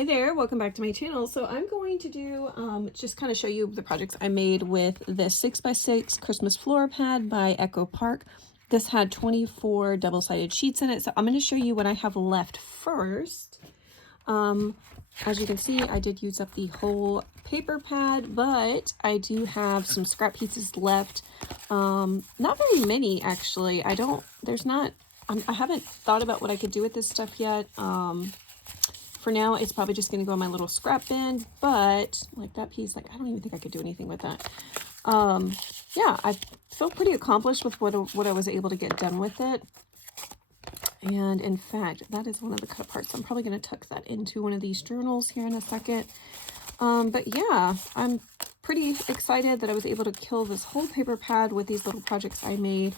Hi there, welcome back to my channel. So I'm going to do just kind of show you the projects I made with this 6x6 Christmas Flora pad by Echo Park. This had 24 double-sided sheets in it, so I'm going to show you what I have left first. As you can see, I did use up the whole paper pad, but I do have some scrap pieces left. Not very many, actually. I haven't thought about what I could do with this stuff yet. For now, it's probably just going to go in my little scrap bin, but like that piece, like I don't even think I could do anything with that. Yeah, I feel pretty accomplished with what I was able to get done with it. And in fact, that is one of the cut parts. I'm probably going to tuck that into one of these journals here in a second. But yeah, I'm pretty excited that I was able to kill this whole paper pad with these little projects I made.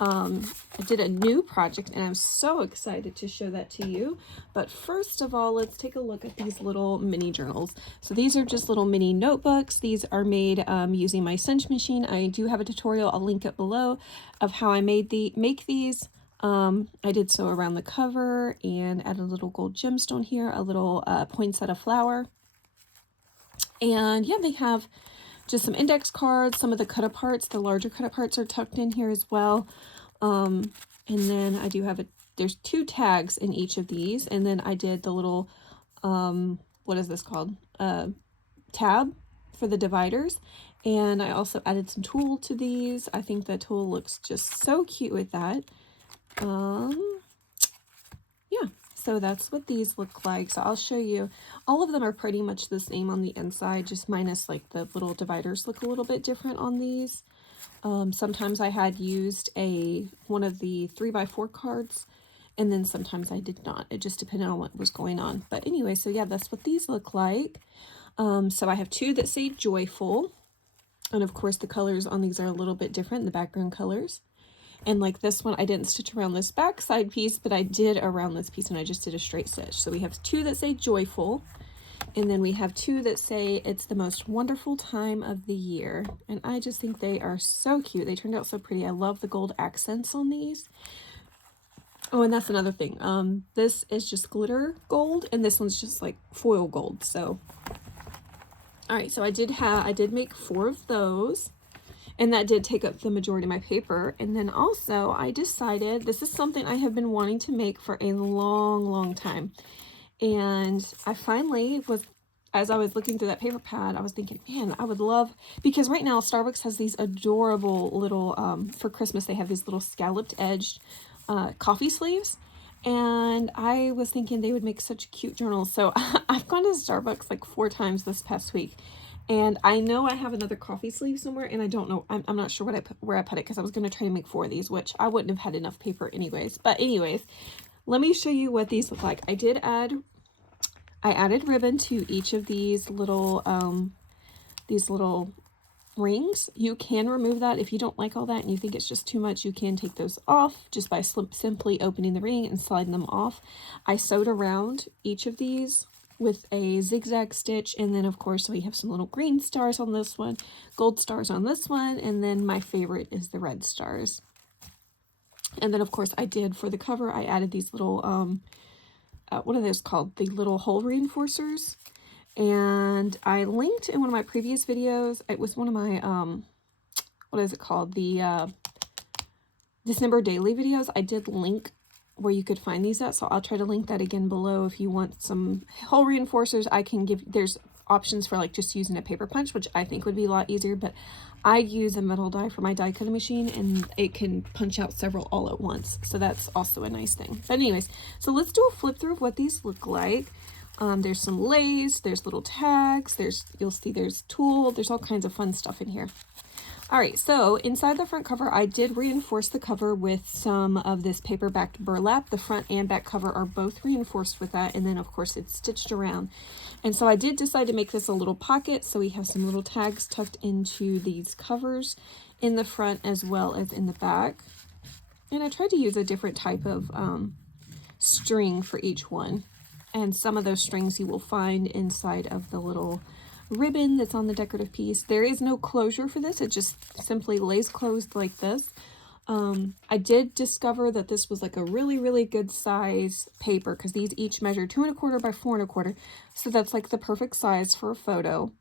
I did a new project and I'm so excited to show that to you. But first of all, let's take a look at these little mini journals. So these are just little mini notebooks. These are made using my Cinch machine. I do have a tutorial, I'll link it below, of how I make these. I did so around the cover and add a little gold gemstone here, a little poinsettia flower. And yeah, they have just some index cards, some of the cut aparts, the larger cut aparts are tucked in here as well. And then I do have there's 2 tags in each of these. And then I did the little, what is this called? Tab for the dividers. And I also added some tulle to these. I think the tulle looks just so cute with that. Yeah, so that's what these look like. So I'll show you. All of them are pretty much the same on the inside, just minus like the little dividers look a little bit different on these. Sometimes I had used one of the 3x4 cards, and then sometimes I did not. It just depended on what was going on. But anyway, so yeah, that's what these look like. So I have 2 that say joyful, and of course the colors on these are a little bit different, the background colors. And like this one, I didn't stitch around this back side piece, but I did around this piece and I just did a straight stitch. So we have 2 that say joyful, and then we have 2 that say it's the most wonderful time of the year. And I just think they are so cute. They turned out so pretty. I love the gold accents on these. Oh, and that's another thing. This is just glitter gold, and this one's just like foil gold. So, all right. So I did make 4 of those. And that did take up the majority of my paper. And then also I decided, this is something I have been wanting to make for a long time. And I finally as I was looking through that paper pad, I was thinking, man, I would love, because right now Starbucks has these adorable little, for Christmas, they have these little scalloped edged coffee sleeves. And I was thinking they would make such cute journals. So I've gone to Starbucks like 4 times this past week. And I know I have another coffee sleeve somewhere, and I don't know. I'm not sure where I put it, because I was going to try to make 4 of these, which I wouldn't have had enough paper anyways. But anyways, let me show you what these look like. I added ribbon to each of these little rings. You can remove that if you don't like all that and you think it's just too much. You can take those off just by simply opening the ring and sliding them off. I sewed around each of these with a zigzag stitch, and then of course we have some little green stars on this one, gold stars on this one, and then my favorite is the red stars. And then of course I did, for the cover, I added these little what are those called, the little hole reinforcers. And I linked in one of my previous videos, it was one of my what is it called, the December daily videos. I did link where you could find these at, so I'll try to link that again below. If you want some hole reinforcers, I can give, there's options for like just using a paper punch, which I think would be a lot easier, but I use a metal die for my die cutting machine, and it can punch out several all at once, so that's also a nice thing. But anyways, so let's do a flip through of what these look like. There's some lace, there's little tags, you'll see there's tulle, there's all kinds of fun stuff in here. All right, so inside the front cover, I did reinforce the cover with some of this paper-backed burlap. The front and back cover are both reinforced with that, and then of course it's stitched around. And so I did decide to make this a little pocket, so we have some little tags tucked into these covers in the front as well as in the back. And I tried to use a different type of string for each one. And some of those strings you will find inside of the little ribbon that's on the decorative piece. There is no closure for this. It just simply lays closed like this. I did discover that this was like a really, really good size paper because these each measure 2 1/4 by 4 1/4. So that's like the perfect size for a photo.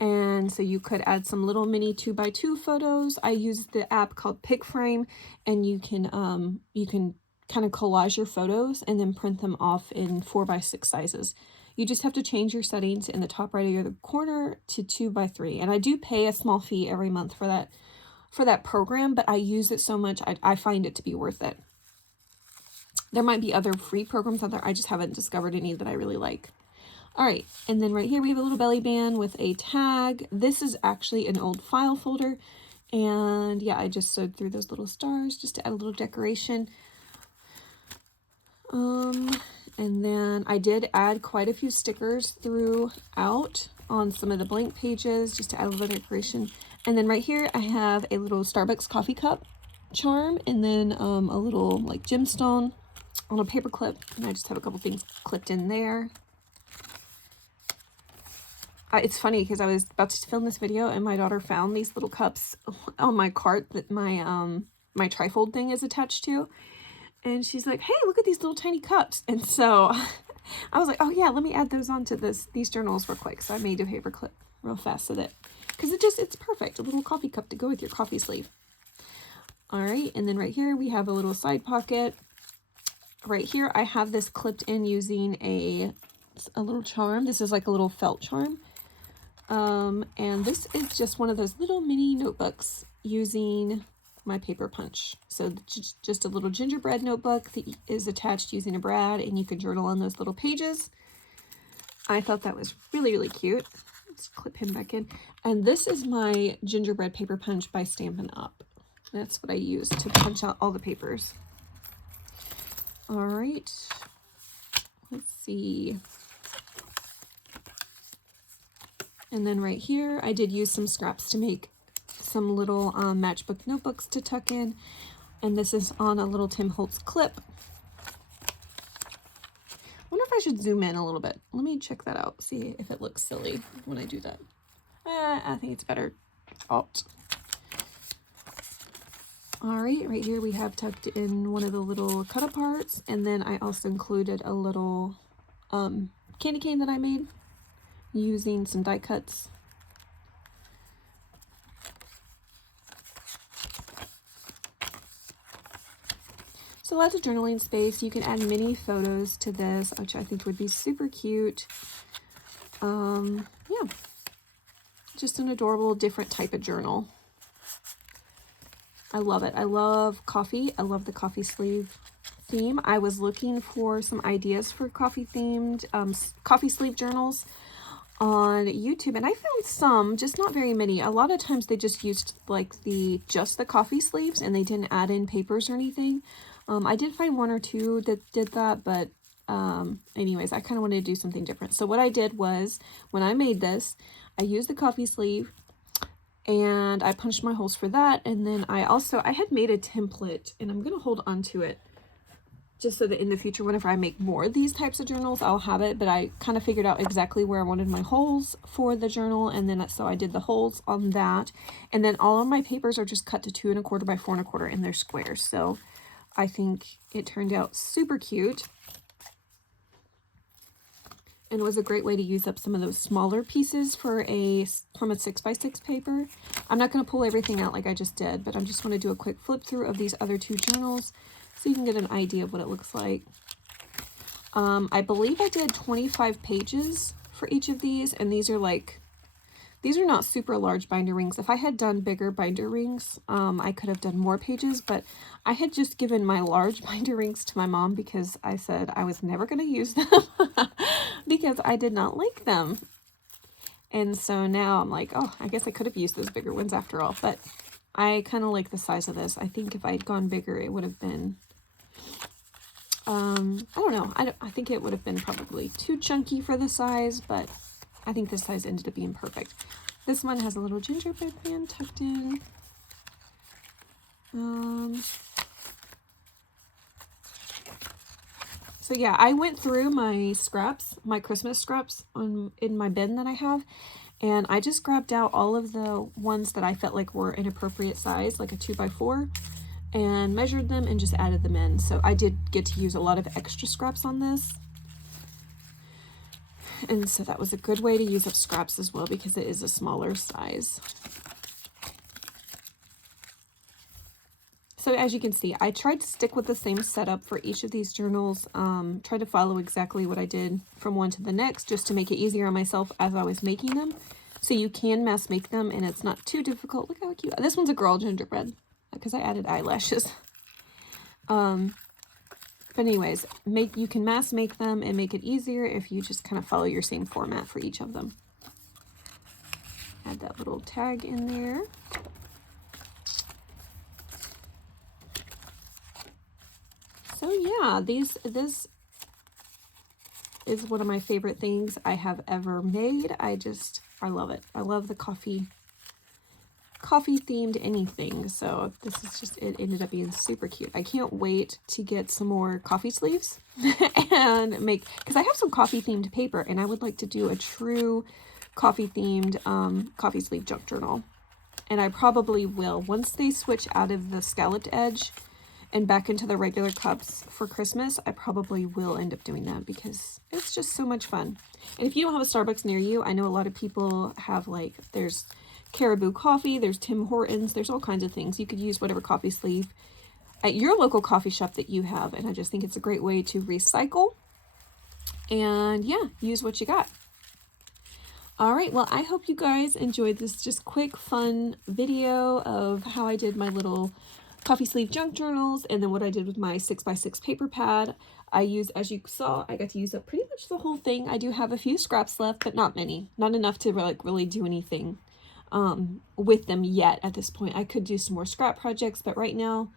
And so you could add some little mini 2x2 photos. I use the app called PicFrame, and you can kind of collage your photos and then print them off in 4x6 sizes. You just have to change your settings in the top right of the corner to 2x3. And I do pay a small fee every month for that program, but I use it so much, I find it to be worth it. There might be other free programs out there. I just haven't discovered any that I really like. All right, and then right here we have a little belly band with a tag. This is actually an old file folder, and yeah, I just sewed through those little stars just to add a little decoration. And then I did add quite a few stickers throughout on some of the blank pages just to add a little decoration. And then right here I have a little Starbucks coffee cup charm, and then a little like gemstone on a paper clip, and I just have a couple things clipped in there. It's funny because I was about to film this video and my daughter found these little cups on my cart that my my trifold thing is attached to. And she's like, hey, look at these little tiny cups. And so I was like, oh yeah, let me add those onto these journals real quick. So I made a paper clip real fast so that, because it's perfect. A little coffee cup to go with your coffee sleeve. All right, and then right here we have a little side pocket. Right here I have this clipped in using a little charm. This is like a little felt charm. And this is just one of those little mini notebooks using my paper punch. So just a little gingerbread notebook that is attached using a brad, and you can journal on those little pages. I thought that was really, really cute. Let's clip him back in. And this is my gingerbread paper punch by Stampin' Up. That's what I use to punch out all the papers. All right, let's see. And then right here, I did use some scraps to make some little matchbook notebooks to tuck in. And this is on a little Tim Holtz clip. I wonder if I should zoom in a little bit. Let me check that out, see if it looks silly when I do that. I think it's better Alt. All right here we have tucked in one of the little cut aparts, and then I also included a little candy cane that I made using some die cuts. So lots of journaling space. You can add mini photos to this, which I think would be super cute. Yeah, just an adorable different type of journal. I love it. I love coffee. I love the coffee sleeve theme. I was looking for some ideas for coffee themed coffee sleeve journals on YouTube, and I found some, just not very many. A lot of times they just used like just the coffee sleeves and they didn't add in papers or anything. I did find one or two that did that, but anyways, I kind of wanted to do something different. So what I did was, when I made this, I used the coffee sleeve and I punched my holes for that. And then I had made a template, and I'm going to hold on to it just so that in the future, whenever I make more of these types of journals, I'll have it. But I kind of figured out exactly where I wanted my holes for the journal. And then so I did the holes on that. And then all of my papers are just cut to 2 1/4 by 4 1/4, and they're squares. So I think it turned out super cute. And was a great way to use up some of those smaller pieces from a 6x6 paper. I'm not going to pull everything out like I just did, but I just want to do a quick flip through of these other two journals so you can get an idea of what it looks like. I believe I did 25 pages for each of these, and these are not super large binder rings. If I had done bigger binder rings, I could have done more pages, but I had just given my large binder rings to my mom because I said I was never going to use them because I did not like them. And so now I'm like, oh, I guess I could have used those bigger ones after all, but I kind of like the size of this. I think if I'd gone bigger, it would have been, I don't know. I think it would have been probably too chunky for the size, but I think this size ended up being perfect. This one has a little gingerbread man tucked in. So yeah, I went through my scraps, my Christmas scraps in my bin that I have, and I just grabbed out all of the ones that I felt like were an appropriate size, like a 2x4. and measured them and just added them in. So I did get to use a lot of extra scraps on this. And so that was a good way to use up scraps as well, because it is a smaller size. So as you can see, I tried to stick with the same setup for each of these journals. Tried to follow exactly what I did from one to the next, just to make it easier on myself as I was making them. So you can mass make them and it's not too difficult. Look how cute. This one's a girl gingerbread because I added eyelashes. But anyways, you can mass make them and make it easier if you just kind of follow your same format for each of them. Add that little tag in there. So yeah, this is one of my favorite things I have ever made. I love it. I love the coffee themed anything. So this is just, it ended up being super cute. I can't wait to get some more coffee sleeves and make, because I have some coffee themed paper and I would like to do a true coffee themed coffee sleeve junk journal. And I probably will, once they switch out of the scalloped edge and back into the regular cups for Christmas, I probably will end up doing that because it's just so much fun. And if you don't have a Starbucks near you, I know a lot of people have, like, there's Caribou Coffee, there's Tim Hortons, there's all kinds of things. You could use whatever coffee sleeve at your local coffee shop that you have. And I just think it's a great way to recycle and yeah, use what you got. All right, well, I hope you guys enjoyed this just quick, fun video of how I did my little coffee sleeve junk journals and then what I did with my 6x6 paper pad. I used, as you saw, I got to use up pretty much the whole thing. I do have a few scraps left, but not many. Not enough to really do anything with them yet at this point. I could do some more scrap projects, but right now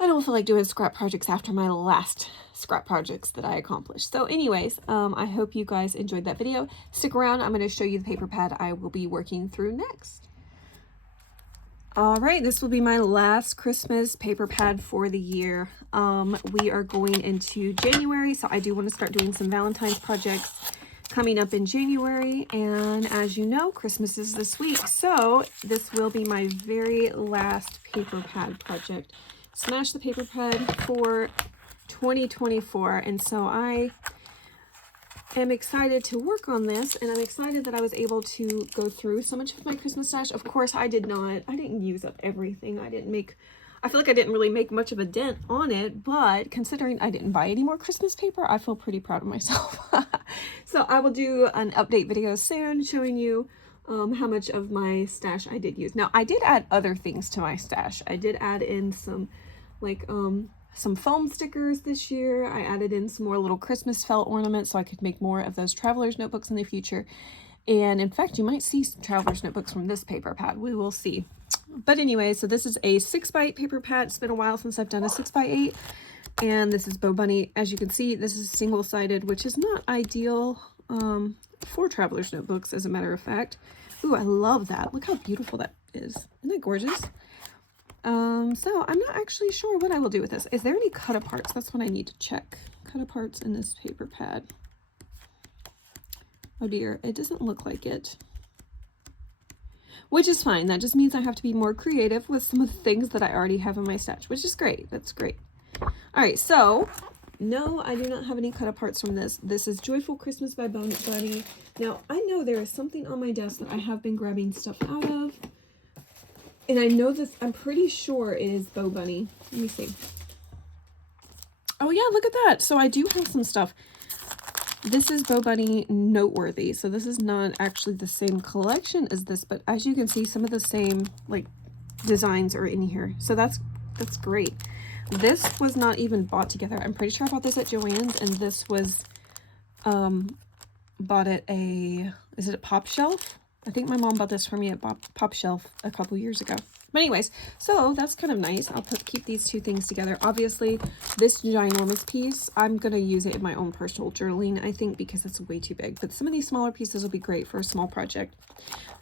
I don't feel like doing scrap projects after my last scrap projects that I accomplished. So anyways, I hope you guys enjoyed that video. Stick around. I'm going to show you the paper pad I will be working through next. All right, this will be my last Christmas paper pad for the year. We are going into January, so I do want to start doing some Valentine's projects coming up in January. And as you know, Christmas is this week, so this will be my very last paper pad project. Smash the paper pad for 2024, and so I am excited to work on this, and I'm excited that I was able to go through so much of my Christmas stash. Of course, I didn't use up everything. I feel like I didn't really make much of a dent on it, but considering I didn't buy any more Christmas paper, I feel pretty proud of myself. So I will do an update video soon showing you how much of my stash I did use. Now, I did add other things to my stash. I did add in some, like, some foam stickers this year. I added in some more little Christmas felt ornaments so I could make more of those traveler's notebooks in the future. And in fact, you might see some traveler's notebooks from this paper pad. We will see. But anyway, so this is a 6x8 paper pad. It's been a while since I've done a 6x8. And this is Bo Bunny. As you can see, this is single-sided, which is not ideal for traveler's notebooks, as a matter of fact. Ooh, I love that. Look how beautiful that is. Isn't that gorgeous? So I'm not actually sure what I will do with this. Is there any cut aparts? That's what I need to check. Cut aparts in this paper pad. Oh dear, it doesn't look like it. Which is fine. That just means I have to be more creative with some of the things that I already have in my stash, which is great. That's great. All right, so no, I do not have any cut aparts from this. This is Joyful Christmas by Bo Bunny. Now, I know there is something on my desk that I have been grabbing stuff out of. And I know this, I'm pretty sure it is Bo Bunny. Let me see. Oh yeah, look at that. So I do have some stuff. This is Bo Bunny Noteworthy. So this is not actually the same collection as this, but as you can see, some of the same, like, designs are in here. So that's great. This was not even bought together. I'm pretty sure I bought this at Joann's, and this was bought at is it a Pop Shelf? I think my mom bought this for me at Pop Shelf a couple years ago. But anyways, so that's kind of nice. I'll keep these two things together. Obviously, this ginormous piece, I'm going to use it in my own personal journaling, I think, because it's way too big. But some of these smaller pieces will be great for a small project.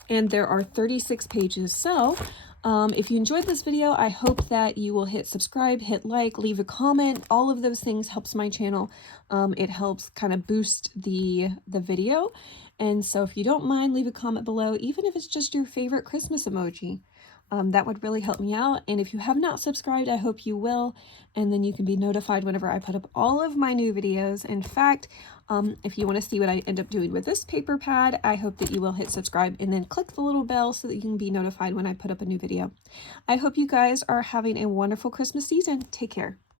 And there are 36 pages. So if you enjoyed this video, I hope that you will hit subscribe, hit like, leave a comment. All of those things helps my channel. It helps kind of boost the video. And so if you don't mind, leave a comment below, even if it's just your favorite Christmas emoji. That would really help me out. And if you have not subscribed, I hope you will. And then you can be notified whenever I put up all of my new videos. In fact, if you want to see what I end up doing with this paper pad, I hope that you will hit subscribe and then click the little bell so that you can be notified when I put up a new video. I hope you guys are having a wonderful Christmas season. Take care.